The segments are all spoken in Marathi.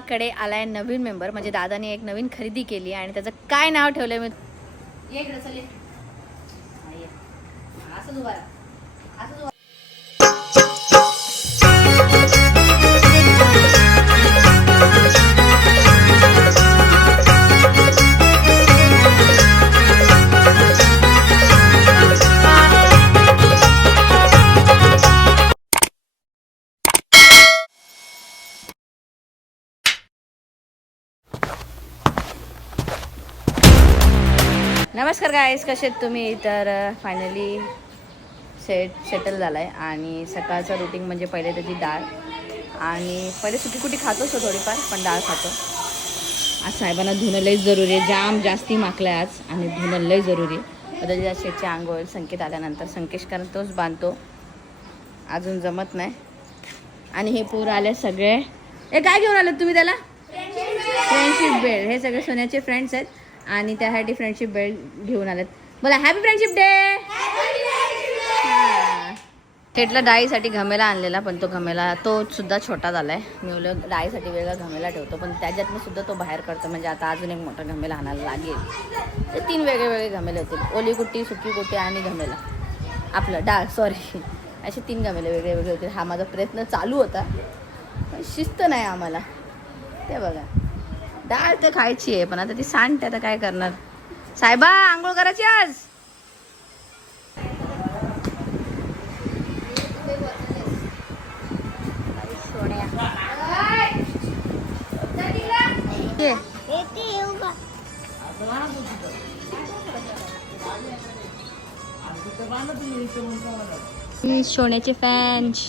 आपल्याकडे आलाय नवीन मेंबर म्हणजे दादाने एक नवीन खरेदी केली आणि त्याचं काय नाव ठेवलंय मी? ये नमस्कार गायस कसे आहेत तुम्ही? तर फायनली सेट सेटल झाला आहे आणि सकाळचं रुटीन म्हणजे पहिले त्याची डाळ. आणि पहिले सुकी कुटी खातोच तो थोडीफार पण डाळ खातो. आज साहेबांना धुणं लईच जरुरी आहे. जाम जास्ती माकलं आहे आज आणि धुणं लई जरुरी आहे. तर त्याच्या शेटचे आंघोळ संकेत आल्यानंतर संकेश कारण तोच बांधतो. अजून जमत नाही. आणि हे पूर आले सगळे. हे काय घेऊन आलं तुम्ही त्याला? फ्रेंडशिप बेल्ट हे सगळे सोन्याचे फ्रेंड्स आहेत. आणि त्यासाठी फ्रेंडशिप बेल्ट घेऊन आलेत बोला हॅपी फ्रेंडशिप डे थेटला डाळीसाठी घमेला आणलेला पण तो घमेला तो सुद्धा छोटा झालाय. मी बोललो डाळीसाठी वेगळा घमेला ठेवतो. पण त्याच्यातनं सुद्धा तो बाहेर करतो म्हणजे आता अजून एक मोठा घमेला आणायला लागेल. ते तीन वेगळे वेगळे घमेले होतील ओली कुट्टी सुकी कुट्टी आणि घमेला. आपलं डाळ सॉरी असे तीन घमेले वेगळे वेगळे होतील हा माझा प्रयत्न चालू होता. पण शिस्त नाही आम्हाला. ते बघा. डाळ तर खायची आहे पण आता ती सांडते आता काय करणार? साहेबा आंघोळ करायची आज? सोन्याचे फॅन्स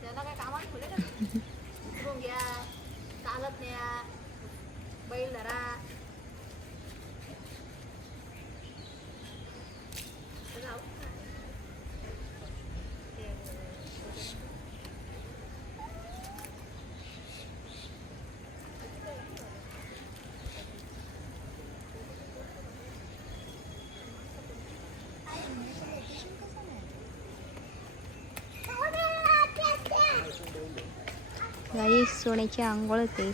त्याला काय कामात खुले ना उतरून घ्या चालत न्या बैल धरा. गाई सोन्याची आंघोळ होते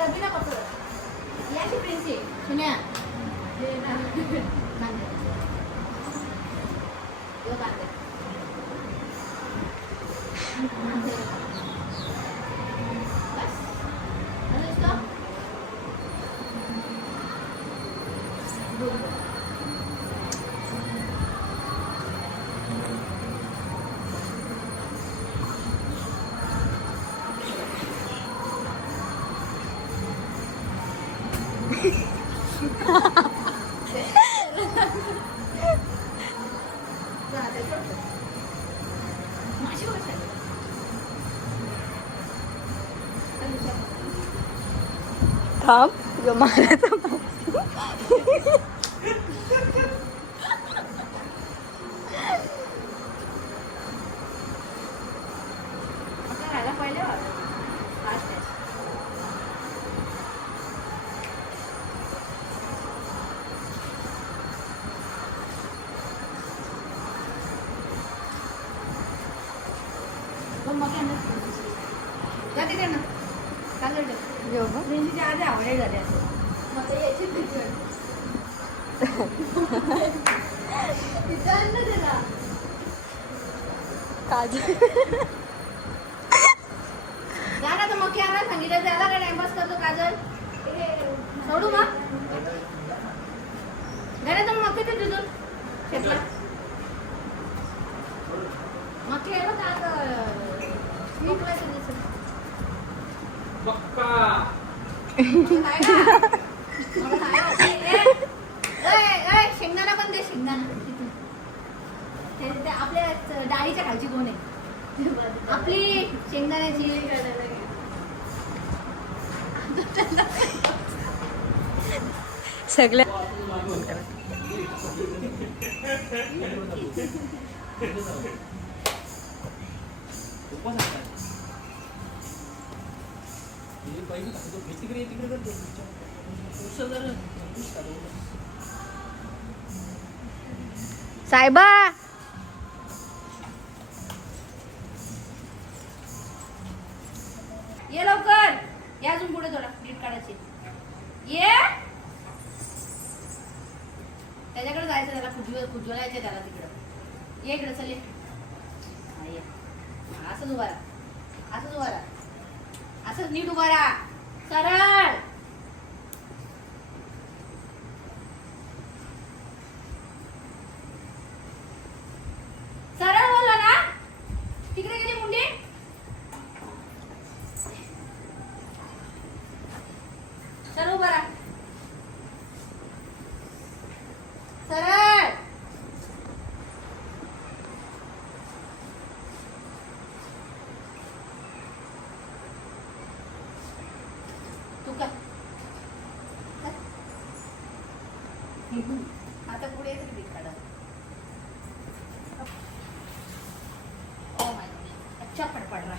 gantinya apa tuh? Iya sih prinsip. Sini ya. Mana? Yo kante. Terus? Cup kemarin sama Dati na na. असं मग तर सांगितलं त्याला काय टाइमपास करतो काजल? सोडू मग. घरात मग किती मग बघ आता smoke लायचं दिसत. मग काय ना? मग काय ना? ए, ए, ए, शेंगदाणा पण शेंगदाणा ते ते आपल्या डाळीच्या खालची कोण आहे. आपली शेंगदाण्याची सगळ्या साहेबा ये लवकर! या अजून पुढे थोडा नीट काढायची. ये! त्याच्याकडे जायचं त्याला खुजव खुजवायचं त्याला तिकडं. ये इकडे चल ये. हा, ये. हा, असंच उभा राहा. असंच उभा राहा. असंच नीट उभा राहा. सरळ. सरळ बोलला ना तिकडे गेली मुंडी सरळ उभा राहा सरळ तू का आता पुढे येते की काढा हो. Oh पड रहा.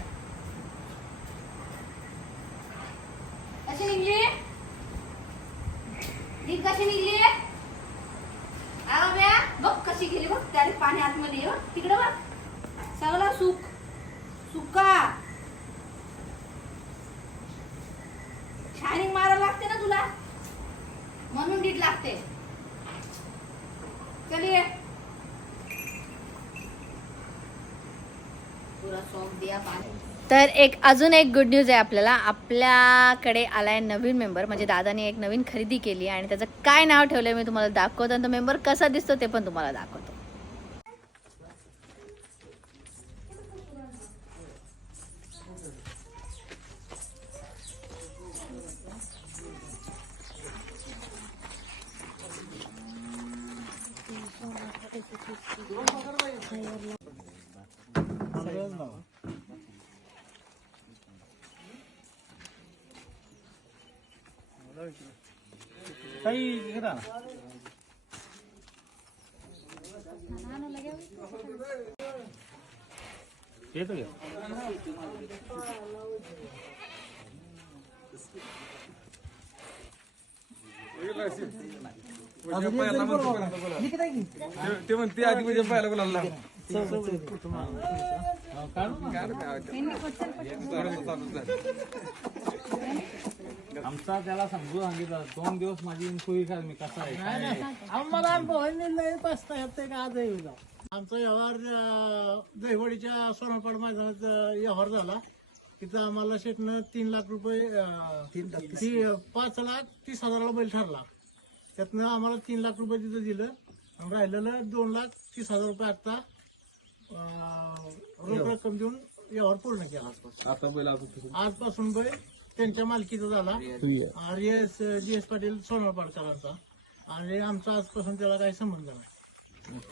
कशी निघली? दीप कशी निघली? आव्या बघ कशी गेली बघ. त्याने पाणी आतमध्ये ये बघ तिकडे बघ. सगळं सुक सुका जाते. चलिए. तर एक अजून एक गुड न्यूज आहे आपल्याला. आपल्याकडे आलाय नवीन मेंबर म्हणजे दादाने एक नवीन खरेदी केली आणि त्याचं काय नाव ठेवलंय मी तुम्हाला दाखवतो. आणि तो मेंबर कसा दिसतो ते पण तुम्हाला दाखवतो. काही हे करा ना येतो घ्या ते म्हणते आधी म्हणजे पाहायला बोलायला आमचा त्याला समजून सांगितलं दोन दिवस माझी इन्क्वायरी कर मी कसा आहे काय आहे. आम्हाला पोहायला नाही बसता येत ते का आजही जाऊ. आमचा व्यवहार अं, दहिवडीच्या सोनपाड मैदानात अं, व्यवहार झाला. तिथं आम्हाला शेटनं तीन लाख रुपये अं, ती- पाच लाख तीस हजाराला बैल ठरला. त्यातनं आम्हाला तीन लाख रुपये तिथं दिलं. आणि राहिलेलं दोन लाख तीस हजार रुपये आता अं, रोख रक्कम देऊन व्यवहार पूर्ण केला. आजपासून? आता आजपासून बैल त्यांच्या मालकीचा झाला. R S G S Patil सोनापाडकरांचा आणि आमचा आजपासून त्याला काही संबंध नाही.